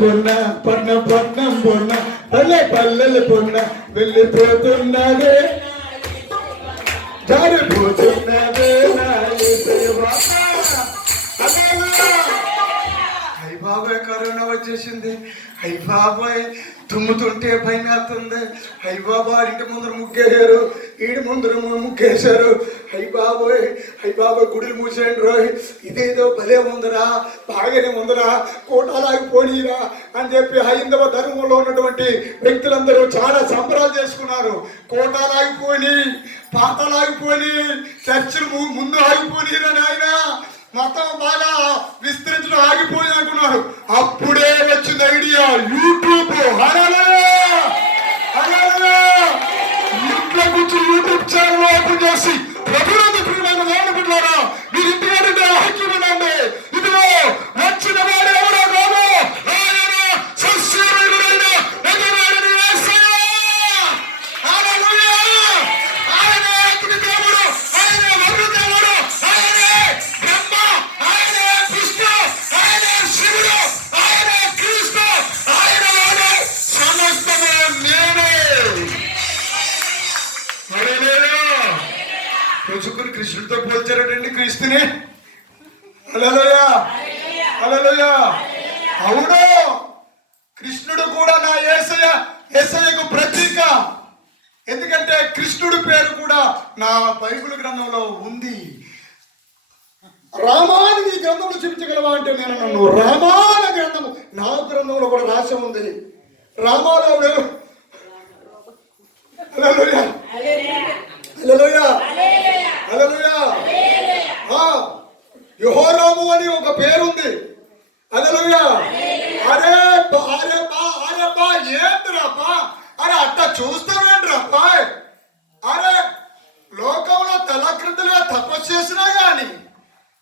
పొన్న పొన్న పట్నం పొన్న. పల్లె పల్లెలు పొన్న వెళ్ళిపోతున్నదే. జారిపోతున్నదే. అయ్య బాబాయ్ కరోనా వచ్చేసింది. అయ్య బాబాయ్. తుమ్ముతుంటే భయం వేస్తుంది అయ్య ఇంటి ముందర ముగ్గేశారు. ఈడి ముందర ముగ్గేశారు. అయ్య బాబోయ్ అయ్య గుడిలు మూసేయండి రోయ్. ఇదేదో భలే ఉందరా బాగానే ఉందరా కోటాలాగి పోనీరా అని చెప్పి హైందవ ధర్మంలో ఉన్నటువంటి వ్యక్తులందరూ చాలా సంబరాలు చేసుకున్నారు. కోటాలాగిపోని పాతలాగిపోని చర్చిలు ముందు ఆగిపోనీరా నాయనా. మొత్తం బాగా విస్తరించడం ఆగిపోయి అనుకున్నారు. అప్పుడే వచ్చింది ఐడియా యూట్యూబ్. ఇంట్లో కూర్చొని యూట్యూబ్ ఛానల్ ఓపెన్ చేసి ప్రభుత్వ ప్రియమైన దేవుని బిడ్డలారా మీరు ఇంటికంటే ఆరోగ్యమనండి ఇదిగో గ్రంథంలో చూపించగలవా అంటే నేను నన్ను రామాల గ్రంథము నా గ్రంథంలో కూడా రాసి ఉంది. రామారావు వెలు- అని ఒక పేరుంది. హల్లెలూయా. అరే అరే బా అరే బా ఏంద్రా అరే అట్ట చూస్తావేంట్రా అరే లోకంలో తలకృతులుగా తపస్సు చేసినా కానీ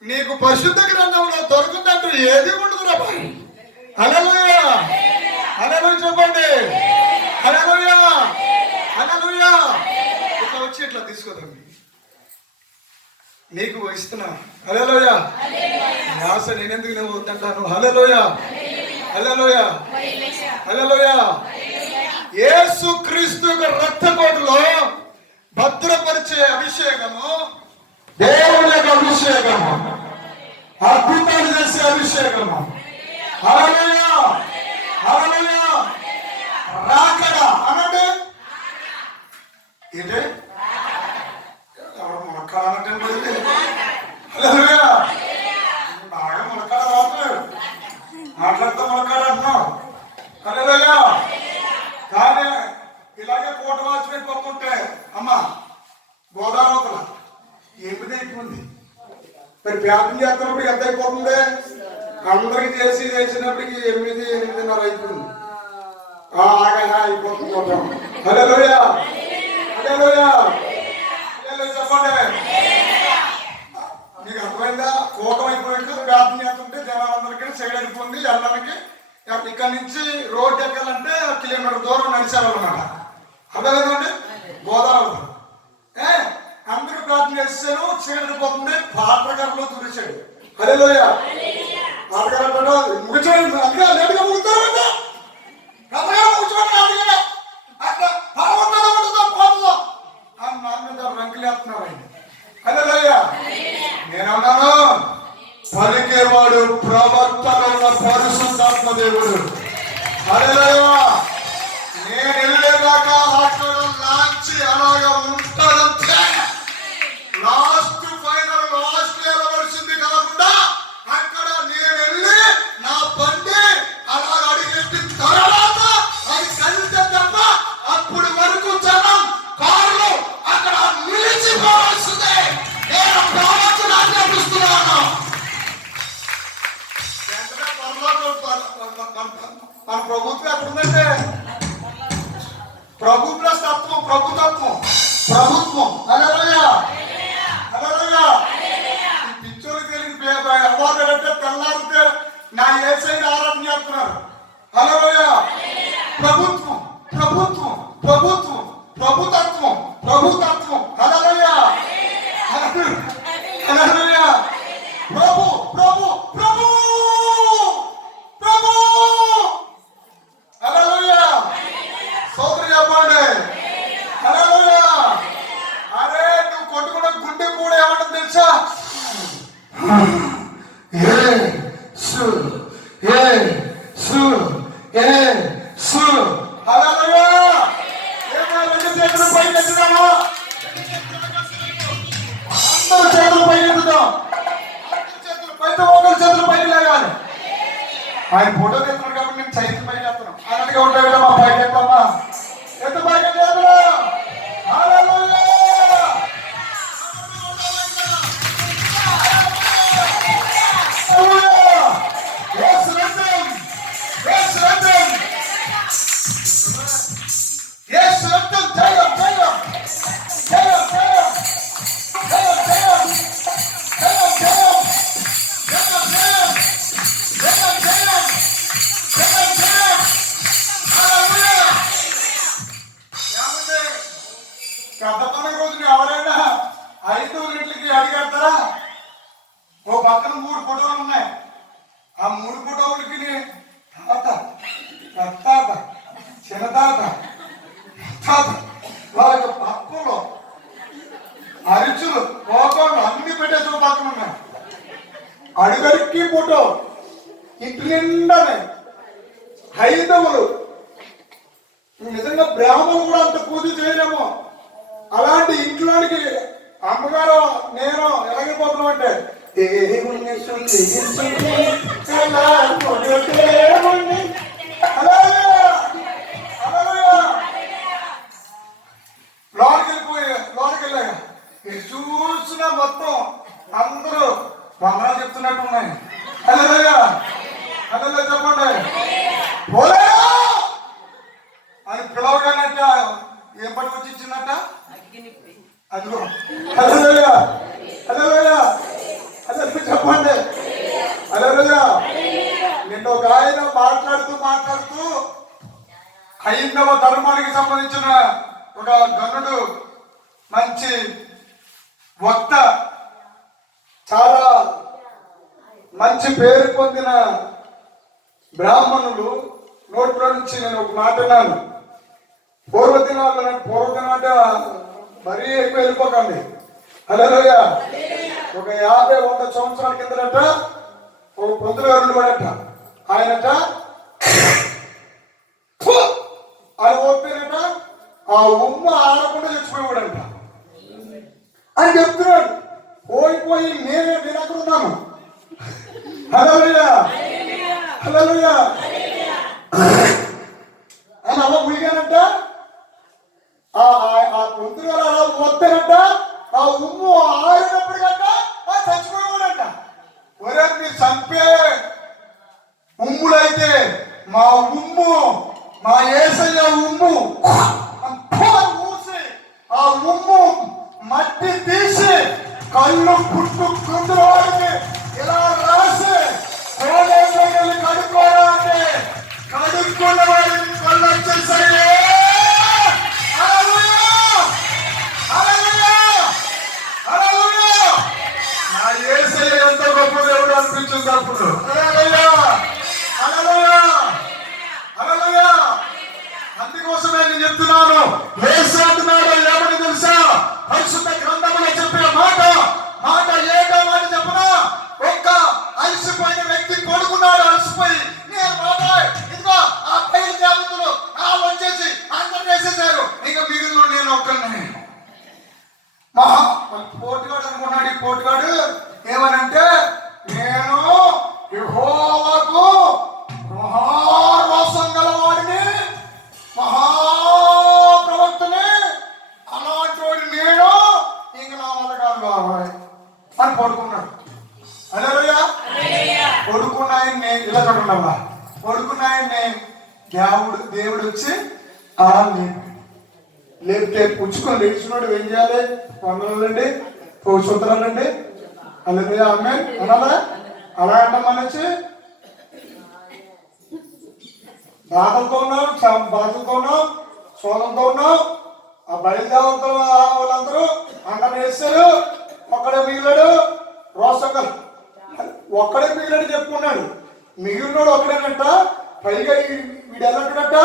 నీకు పరిశుద్ధ గ్రంథంలో దొరుకుతుందంటూ ఏది ఉండదురా బా హల్లెలూయా. హల్లెలూయా చెప్పండి. హల్లెలూయా. హల్లెలూయా. ఇట్లా వచ్చి ఇట్లా తీసుకోదండి. నీకు ఇస్తున్నా. హలోయ ఆశ నేనెందుకు నువ్వు వద్దంటాను? హలోయ హలోయ హలోయ యేసు క్రీస్తు యొక్క రక్తకోటలో భద్రపరిచే అభిషేకము దేవుని యొక్క అభిషేకము అద్భుతాలు చేసే అభిషేకము హలోయ హలోయ రాకడ అనండి ఇదే ఎవరు మునక్కాడ అన్నట్టు పోయింది హల్లెలూయా. బాగా మునక్కాడ రావట్లేదు మాట్లాడితే మునక్కాడ అంటున్నావు హల్లెలూయా. కానీ ఇలాగే కోట వాచిపోయి పోతుంటే అమ్మ గోదావరి ఏమిటి అయిపోయింది మరి వ్యాపం చేస్తున్నప్పుడు ఎంత అయిపోతుంది అందరికి చేసి చేసినప్పటికి ఎనిమిది ఎనిమిదిన్నర అయిపోయింది ఆ, ఆగా అయిపోతుంది హలోయ హలోయ చెప్పండి మీకు అర్థమైందా కోపం అయిపోయాక వ్యాప్తి చేస్తుంటే జనాలందరికీ సైడ్ అయిపోయింది వెళ్ళడానికి ఇక్కడ నుంచి రోడ్ ఎక్కాలంటే కిలోమీటర్ దూరం నడిచేవాళ్ళమాట అర్థమైందండి గోదావరి. ఏ? అందరూ ప్రార్థన చేశాను చీకటి పోతుంది. పాత్రగారిలో తురిచాడు అదే లోయ పాత్రగారు ముగిచాడు అందుకే లేటుగా ముగుతారు రథగా ముగించుకోండి అందుకనే అట్లా పర్వతంలో ఉంటుందో పోతుందో. అని నా మీద రంకులేస్తున్నారు ఆయన. హల్లెలూయా. నేనన్నాను. పలికేవాడు ప్రవక్తలు ఉన్న పరిశుద్ధాత్మ దేవుడు. హల్లెలూయా. నేను వెళ్ళేదాకా అక్కడ లాంచి అలాగా ఉంటా హలోయ ఒక యాభై వంద సంవత్సరాల కిందట ఒక పంతులు గారు ఉండేవాడట ఆయనట అది ఓపినట ఆ ఉమ్మ ఆడకుండా చచ్చిపోయేవాడంట. అని చెప్తున్నాడు. పోయిపోయి నేనే తినకున్నాను హలోయ హలోయ ఆయన అలా ఉయ్యానంట ఆ పొంతుగారు అలా వస్తానంట ఆ ఉమ్ము ఆరినప్పటికంట ఆ చచ్చిపోకూడంట ఒరే మీరు చంపే ఉమ్ములైతే మా ఉమ్ము మా ఏసయ్య ఉమ్ము ఊసి ఆ ఉమ్ము మట్టి తీసి కళ్ళు పుట్టు కుందువాడికి ఇలా రాసి కళ్ళు కొడుకున్నావా పడుకున్నాయనే దేవుడు దేవుడు వచ్చి ఆ లేపితే పుచ్చుకొని లేచినోడు ఏం చేయాలి? పొందండి సూత్రాలండి అలాగే ఆమె అనాలా అలా అంటాం మనొచ్చి బాధలతో ఉన్నాం బాధలతో ఉన్నాం సోదంతో ఉన్నాం. ఆ బయలుదేవతో వాళ్ళందరూ అంగన వేస్తారు ఒక్కడే మిగిలాడు. రోసంగా ఒక్కడే మిగిలాడు చెప్పుకున్నాడు. మిగిలినోడు ఒకడేనంట పైగా వీడు ఎలాంటిడంట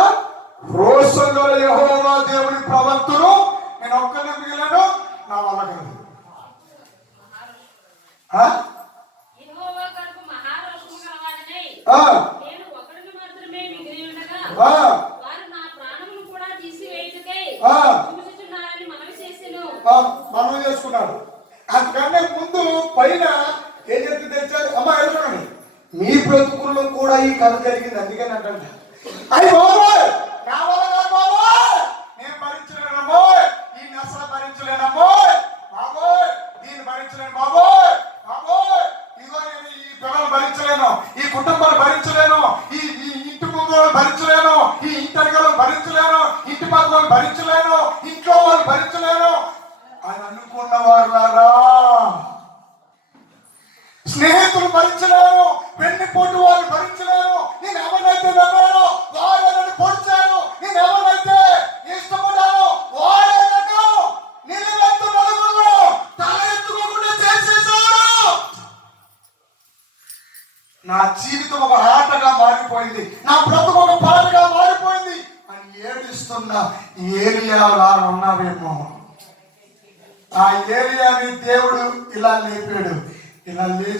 రోషంలో యహోవా దేవుని ప్రవర్తను నేను ఒక్కనే మిగిలాను నా వల్ల మనం చేసుకున్నాడు. అంతకంటే ముందు పైన ఏం చెప్తే తెచ్చారు అమ్మ ఎదురు మీ అందుకని అంట అయ్యి బాబోయ్! నా వల్ల కాదు బాబోయ్? నేను భరించలేనమ్మో ఈ అసలు భరించలేను బాబోయ్. బాబోయ్! దీన్ని భరించలేను బాబోయ్. బాబోయ్! ఇదిగో నేను ఈ పిల్లలు భరించలేను ఈ కుటుంబాలు భరించలేను ఈ ఈ ఇంటి ముందు భరించలేను ఈ ఇంటి అడిగలు భరించలేను ఇంటి పక్కన భరించలేను ఇంట్లో వాళ్ళు భరించలేను. అని అనుకున్న వారులారా. స్నేహితులు భరించలేను వెన్నుపోటు వారు భరించలేరు. నేను ఎవరైతే నమ్మాను వారు నన్ను పొడిచాను నేను ఎవరినైతే ఇష్టపడ్డాను వారే నన్ను నిలబెత్తు నలుగురు తల ఎత్తుకోకుండా చేసేసారు నా జీవితం ఒక ఆటగా మారిపోయింది నా బ్రతుకు ఒక పాటగా మారిపోయింది అని ఏడుస్తున్న ఏరియా ఉన్నావేమో ఆ ఏరియాని దేవుడు ఇలా లేపాడు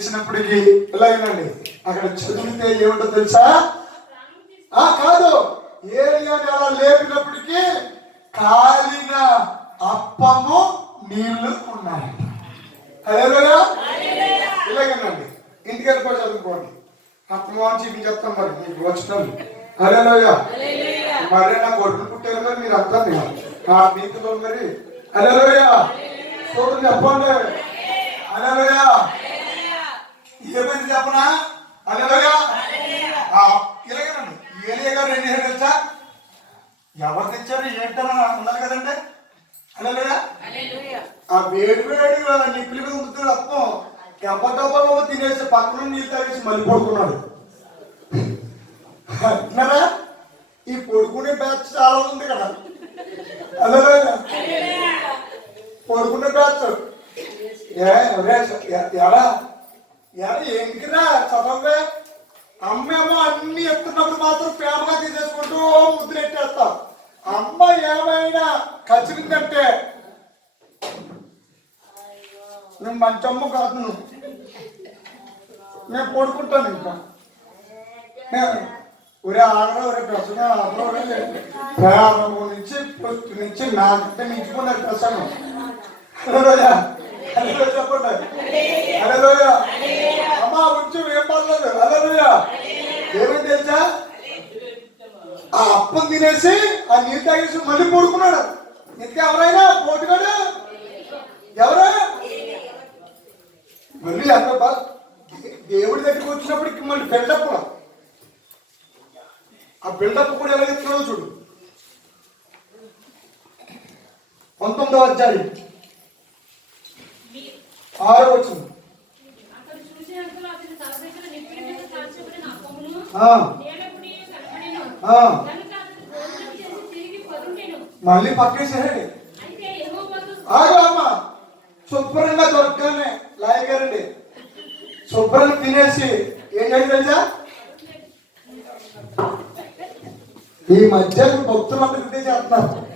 చేసినప్పటికీ లేచినప్పటికీ అక్కడ చదివితే ఏమిటో తెలుసా? ఆ కాదు. ఏరియాని అలా లేపినప్పటికీ ఖాళీగా అప్పము నీళ్ళు ఉన్నాయి. అదేనా ఇలాగేనండి ఇంటికి వెళ్ళిపోయి చదువుకోండి. అప్పము అని చెప్పి చెప్తాం మరి మీకు అరే రోయ మరే నా గొడ్లు పుట్టారు మరి మీరు అర్థం ఆ నీతిలో మరి. అదేలోయ చూడండి చెప్పండి. అదేలోయ ఏమైంది చెప్పనా? అదేలోయ ఇలాగేనండి. ఏలియా గారు ఎన్ని ఏళ్ళు తెలుసా? ఎవరు తెచ్చారు ఏంటని ఉన్నారు కదండి. అదేలోయ ఆ వేడి వేడి నిప్పుల మీద అప్పం గబ్బ గబ్బ తినేసి పక్కన నీళ్ళు తాగేసి మళ్ళీ పడుకున్నాడు. అంటున్నారా ఈ పడుకునే బ్యాచ్ చాలా ఉంది కదా. అదే పడుకునే బ్యాచ్. ఏ ఎలా? ఎందుకురా చదవే అమ్మేమో అన్ని ఎత్తున్నప్పుడు మాత్రం ప్రేమగా తీసేసుకుంటూ ముద్రెట్టేస్తాం అమ్మ ఏమైనా కచ్చిరిందంటే నేను మంచి అమ్మ కాదు నువ్వు. నేను పడుకుంటాను ఇంకా. ఒరే ఆడరా ఒరే ప్రసంగం ఆడరా ఒరే ప్రారంభం నుంచి పొత్తు నుంచి నాకంటే మించిపోయినారు ప్రసంగం హలోయ చెప్పండి హలోయ అమ్మా ఉంచు ఏం పర్లేదు హలోయ ఏమైంది తెలుసా ఆ అప్పం తినేసి ఆ నీరు తాగేసి మళ్ళీ పడుకున్నాడు ఇంకా ఎవరైనా పోటుగాడు ఎవరు మళ్ళీ అంత దేవుడి దగ్గరికి వచ్చినప్పటికి మళ్ళీ బిల్డప్ కూడా ఆ బిల్డప్ కూడా ఎలా ఇస్తున్నాడో చూడు పంతొమ్మిదవ అధ్యాయం. ఆరో వచ్చింది. మళ్ళీ పక్కేసేయండి. అమ్మ శుభ్రంగా దొరకగానే లాయ గారండి శుభ్రంగా తినేసి ఏం చేయాలి తెలుసా? ఈ మధ్య భక్తులు అంతా చేస్తున్నారు.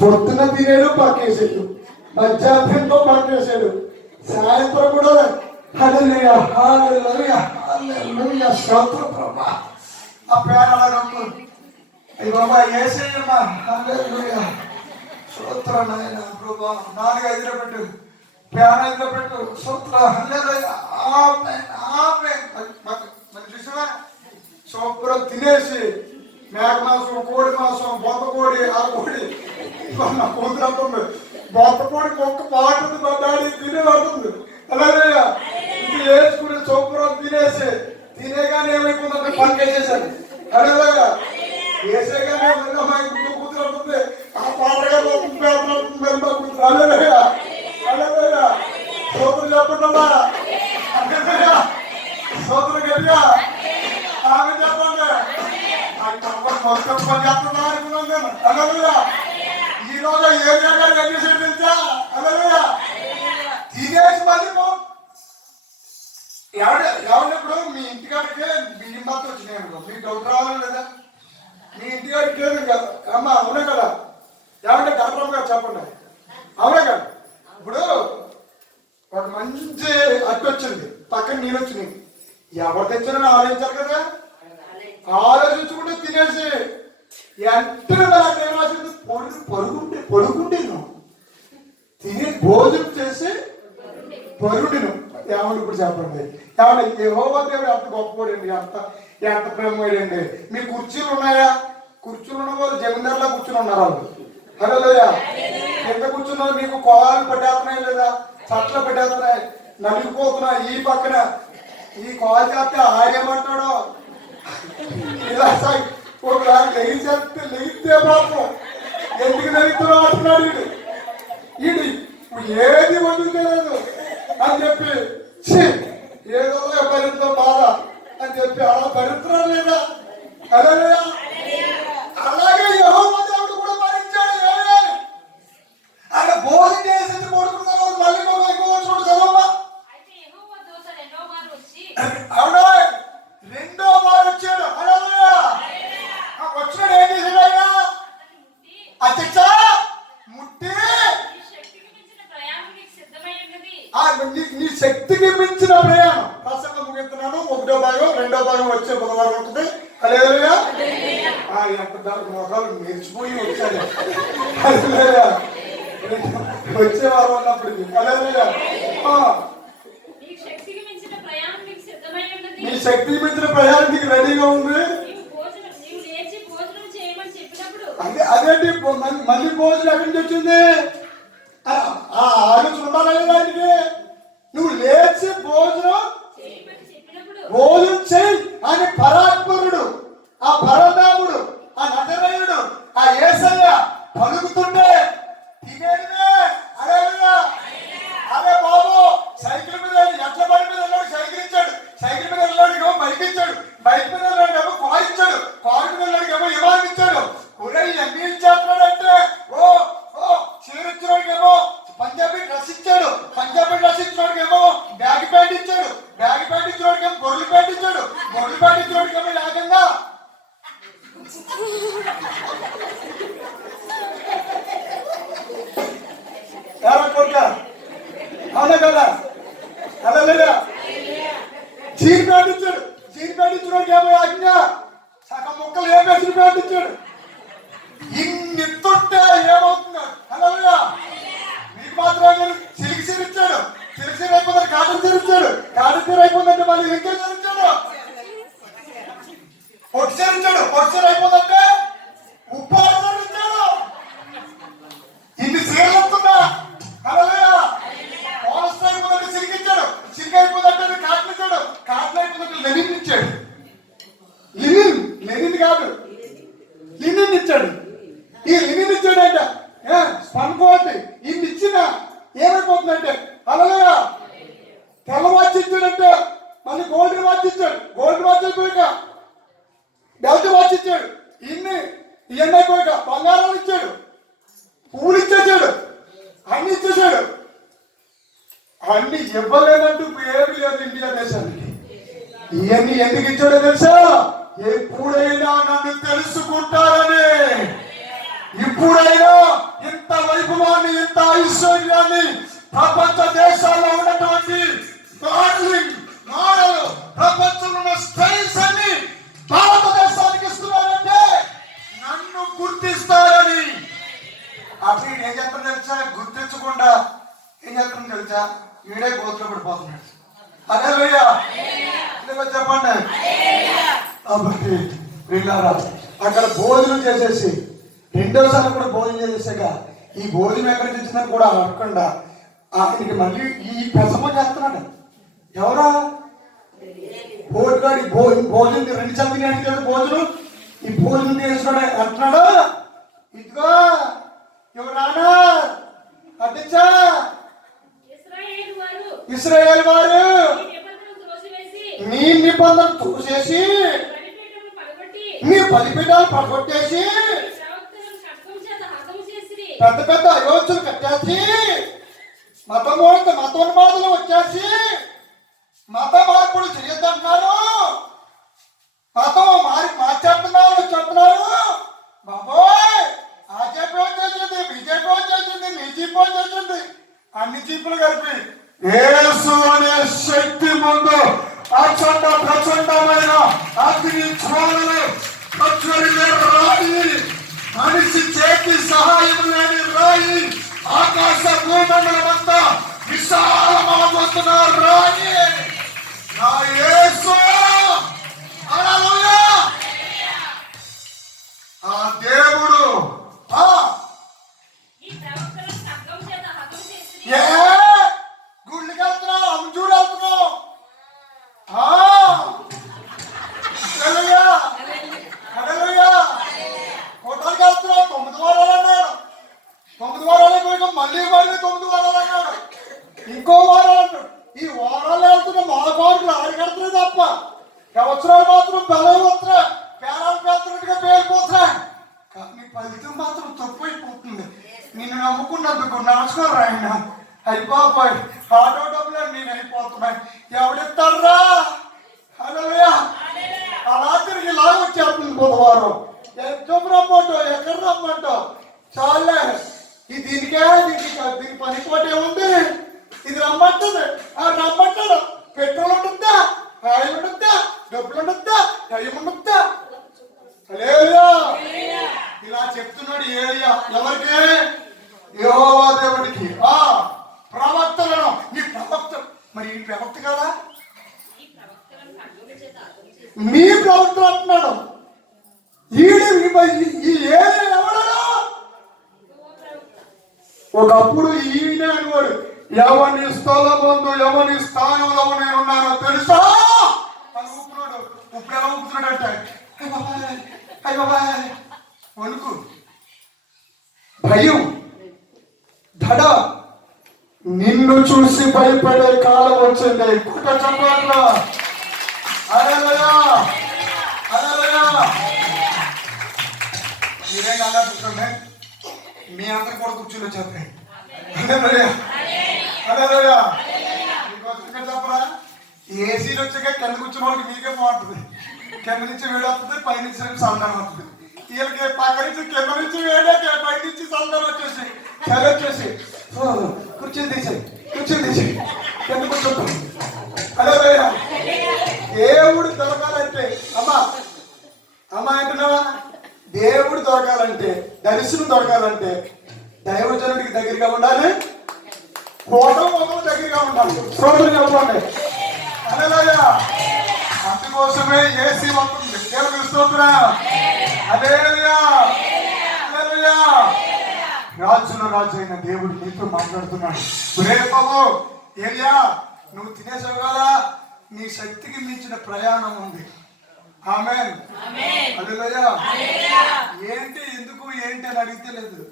పొద్దున తినేడు పక్కేసాడు. మధ్యాహ్నంతో పక్కేసాడు. సాయంత్రం కూడా హల్లెలూయ హల్లెలూయ హల్లెలూయ స్తోత్రం ప్రభా. ఆ పేరాల నమ్ము అయ్యి బాబా ఏసయ్యమ్మా హల్లెలూయ. స్తోత్ర నాయన ప్రభా. నాలుగు ఐదులో పెట్టు. ప్యాన్ ఐదులో పెట్టు. స్తోత్ర హల్లెలూయ. ఆమేన్ ఆమేన్. మరి చూసావా? శుభ్రం తినేసి మేక మాంసం కోడి మాంసం బొమ్మ కోడి ఆ కోడి. నా కూతురు కోడి మొక్క బాగుంటుంది మా డాడీ తినే పడుతుంది అలాగే ఇది వేసుకుని శుభ్రం తినేసి తినేగానే ఏమైపోతుందంటే పనికేసేసాడు అలాగా వేసేగానే మళ్ళీ మా ఇంట్లో కూతురు అంటుంది ఆ పాటగా కూతురు అలాగే అలాగే సోదరు చెప్పండి సోదరు గట్టిగా ఆమె చెప్పండి ఆ తప్పని మొత్తం పని చేస్తుందా అనుకున్నాను నేను అలలుయా ఈ రోజు ఏరియా గారు ఏం చేశాడు తెలుసా అలలుయా తినేసి మళ్ళీ పో ఎవడ ఎవరినప్పుడు మీ ఇంటికాడికే బియ్యం మాత్రం వచ్చినాయి అనుకో మీకు డౌట్ రావాలి లేదా మీ ఇంటికాడికి లేదు ఇంకా అమ్మ అవునే కదా ఏమంటే డాక్టర్ గారు చెప్పండి అవునే కదా ఇప్పుడు ఒక మంచి అట్టు వచ్చింది పక్కన నీళ్ళు వచ్చినాయి ఎవరు తెచ్చారని ఆలోచించారు కదా ఆలోచించుకుంటే తినేసి ఎంత నాకు పొరుగు పొరుగుంటే పొరుగుండేను. తిని భోజనం చేసి పొరుగుండెను. ఏమని ఇప్పుడు చెప్పండి? ఏమన్నా యెహోవా దేవుడు ఎంత గొప్పవాడండి? ఎంత ఎంత ప్రేమడండి? మీ కుర్చీలు ఉన్నాయా? కుర్చీలు ఉన్న వాళ్ళు జమీందారులా కూర్చుని ఉన్నారు వాళ్ళు? లేదా ఎంత కూర్చున్నారు మీకు కోలాలు పెట్టేస్తున్నాయి లేదా? చట్లు పెట్టేస్తున్నాయి? నలిగిపోతున్నాయి? ఈ పక్కన. ఈ కోల చేస్తే ఆడేమంటాడో ఇలా ఒక లెగిసేస్తే లెగిస్తే పాపం ఎందుకు లెగుతున్నావు అంటున్నాడు వీడు ఇది ఏది వదులుతలేదు అని చెప్పి ఏదో భరితో బాధ అని చెప్పి అలా భరిస్తున్నారు లేదా? అదే అలాగే యెహోవా దేవుడు కూడా భరించాడు ఏమని భోజనం చేసింది కొడుకున్నారు ఇవన్నీ ఎందుకు ఇచ్చాడో తెలుసా? ఎప్పుడైనా నన్ను తెలుసుకుంటారని. ఇప్పుడైనా ఇంత వైభవాన్ని ఇంత ఐశ్వర్యాన్ని ప్రపంచ దేశాల్లో ఉన్నటువంటి మోడలింగ్ మోడల్ ప్రపంచంలో ఉన్న స్టైల్స్ అన్ని భారతదేశానికి ఇస్తున్నారంటే నన్ను గుర్తిస్తారని. అప్పుడు ఏం చేస్తాడు తెలుసా? గుర్తించకుండా ఏం చేస్తాడు తెలుసా? వీడే గోతులో పడిపోతున్నాడు. చెప్పండి. కాబట్టి వీళ్ళారా అక్కడ భోజనం చేసేసి రెండోసారి కూడా భోజనం చేసేసాక ఈ భోజనం ఎక్కడి వచ్చిందని కూడా అడగకుండా ఆయనకి మళ్ళీ ఈ పెసమ చేస్తున్నాడు. ఎవరా? భోజనాడి భోజనం భోజనం రెండు చదివి అంటే కదా భోజనం? ఈ భోజనం చేస్తున్నాడు అంటున్నాడు? ఇదిగో ఎవరానా అడ్డించా ఇస్రాయేల్ వారు ఈ నిబంధనను త్రోసివేసి మీ బలిపీఠమును పడగొట్టి మీ బలిపీఠాలు పడగొట్టేసి పెద్ద పెద్ద అయోధ్యలు కట్టేసి మతమూర్త మతోన్మాదులు వచ్చేసి మత మార్పులు చేయొద్దంటున్నారు. మతం మారి మార్చేస్తున్నారు చెప్తున్నారు. బాబోయ్! ఆ చెప్పి వచ్చేసింది బీజేపీ వచ్చేసింది మీ జీపీ వచ్చేసింది అన్ని జీపులు కలిపి యేసు అనే శక్తి ముందు అచండ ప్రచండమైన అగ్ని జ్వాలలు ప్రజ్వరిల్లే రాయి. మనిషి చేతి సహాయం లేని రాయి. ఆకాశ భూమండలమంతా విశాలమవబోతున్నారు బుధవారం ఎక్కడ రమ్మంటో ఎక్కడ రమ్మంటో చాలే. ఇది దీనికే దీనికి దీని పని పోటీ ఉంది. ఇది రమ్మంటుంది. ఆ రమ్మంటాడు. పెట్రోల్ ఉంటుందా? ఆయిల్ ఉంటుందా? డబ్బులు ఉంటుందా? టైం ఉంటుందా? హల్లెలూయా. ఇలా చెప్తున్నాడు ఏలియా. ఎవరికి? యెహోవా దేవుడికి ఆ ప్రవక్తలను. నీ ప్రవక్త మరి ఈ ప్రవక్త కదా? మీ ప్రవక్త అంటున్నాడు. ఈడు ఈ- ఈ ఎవడరా ఒకప్పుడు ఈయన అనేవాడు. ఎవని స్థలమందు ఎవరి స్థానంలో నేనున్నానో తెలుసా? అని ఊపుతున్నాడు. ఇప్పుడు ఎలా ఊపుతున్నాడు అంటే వణుకు. భయం. దడ నిన్ను చూసి భయపడే కాలం వచ్చింది. కుట చప్పట్ల అరే అరే మీరేం అలా కూర్చోండి మీ అందరు కూడా కూర్చుని వచ్చేస్తాయి చెప్పరా ఏసీలు వచ్చాక కింద కూర్చున్న వాళ్ళకి మీకే బాగుంటుంది. కింద నుంచి వేడి వస్తుంది పై నుంచి సంతానం వస్తుంది వీళ్ళకి పక్క నుంచి కింద నుంచి వేడే పై నుంచి సంతానం వచ్చేసి. చలి వచ్చేసి. కూర్చుని కూర్చొని తీసేయి. కూర్చొని తీసేయి. కింద కూర్చుంటాం అరేలయా దేవుడు దొరకాలంటే అమ్మా అమ్మా అంటున్నావా దేవుడు దొరకాలంటే దర్శనం దొరకాలంటే దైవజనుడికి దగ్గరగా ఉండాలి. కోటం మొదలు దగ్గరగా ఉండాలి. శ్రోతలు చెప్పండి అదేలాగా అందుకోసమే ఏసీ ఉంటుంది దేవుడికి స్తోత్రం. అదేలుగా అదేలుగా రాజుల రాజు అయిన దేవుడు నీతో మాట్లాడుతున్నాడు. ఒరే బాబు ఏలియా నువ్వు తినేసావు కదా? నీ శక్తికి మించిన ప్రయాణం ఉంది. ఏంటి ఎందుకు ఏంటి అని అడిగితే లేదు.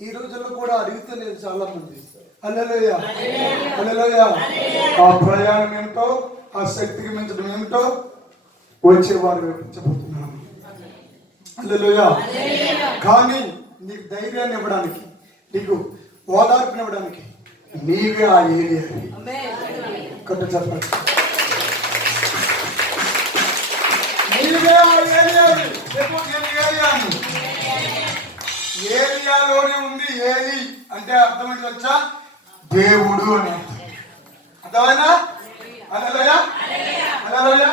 ఈ రోజుల్లో కూడా అడిగితే లేదు చాలా మంది. అల్లెలోయ అల్లెలోయ ఆ ప్రయాణం ఏమిటో ఆ శక్తికి మించడం ఏమిటో వచ్చేవారు వివరించబోతున్నాను అల్లెలోయ కానీ నీకు ధైర్యాన్ని ఇవ్వడానికి నీకు ఓదార్పుని ఇవ్వడానికి నీవే ఆ ఏరియా. కొత్త చెప్పండి నీవే ఆ ఏరియాని. చెప్పు నేను ఏరియాని. ఏరియాలోనే ఉంది ఏలి అంటే అర్థమైంది వచ్చా దేవుడు అని అర్థమైనా అలలయ అలలయ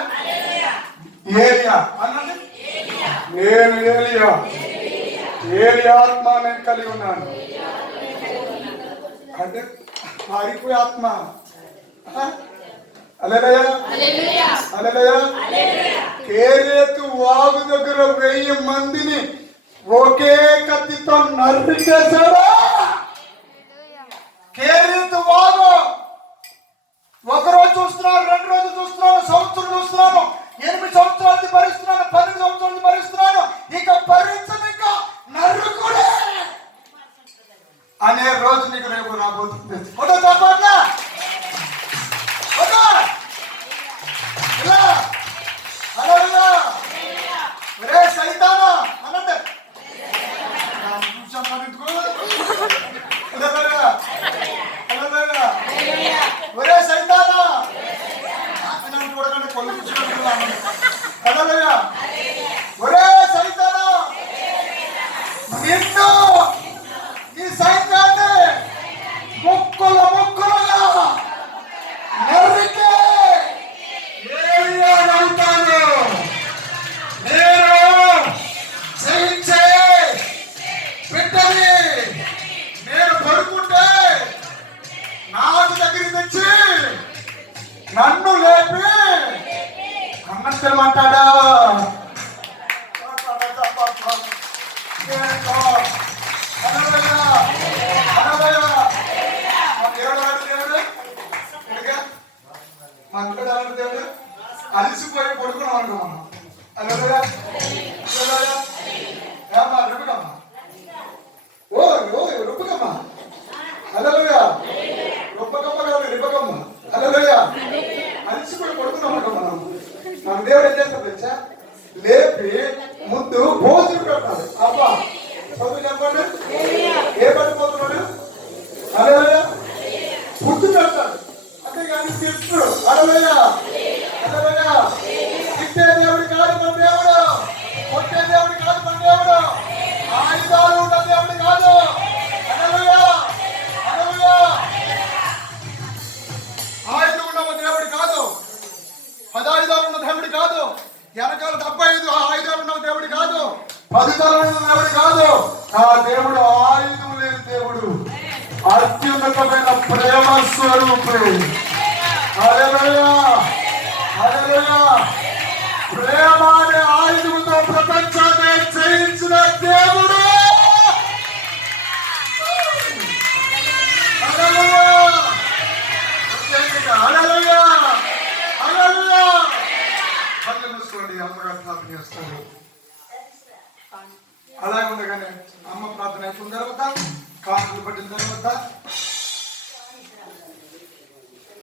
ఏరియా. అన్నది? నేను ఏలియా ఏలి ఆత్మ నేను కలిగి ఉన్నాను. అంటే పారిపోయి ఆత్మ. కేరేతు వాగు దగ్గర వెయ్యి మందిని ఒకే కత్తితో నరికేశాడా కేరేతు వాగు. ఒక రోజు చూస్తున్నాను రెండు రోజులు చూస్తున్నాను సంవత్సరం చూస్తున్నాను ఎనిమిది సంవత్సరాలు భరిస్తున్నాను పన్నెండు సంవత్సరాలు భరిస్తున్నాను. ఇక భరించను ఇంకా నరుకుడే. అనే రోజు నీకు రేపు రాబోతుంది. అన్నం అంటాడా? అలసిపోయి పడుకున్నాం అనుకో మనం అలలుగా అలలుగా ఏమ్మా ఓ ఓ రుబ్బకమ్మా అలలుగా రుబ్బకమ్మ కాదు రుబ్బకమ్మ అలలుగా అలిసిపోయి పడుకున్నాం అనుకో మనం దేవుడు ఏం చేస్తాడు తెలుసా లేపి ముందు భోజనం పెట్టాలి. అబ్బా చదువు చెప్పండి. ఏ పడిపోతున్నాడు? అదే పుట్టు పెడతాడు. అంటే కానీ చెప్తాడు అడవయా అడవయా తిట్టే దేవుడు కాదు మన దేవుడు. కొట్టే దేవుడు కాదు మన దేవుడు.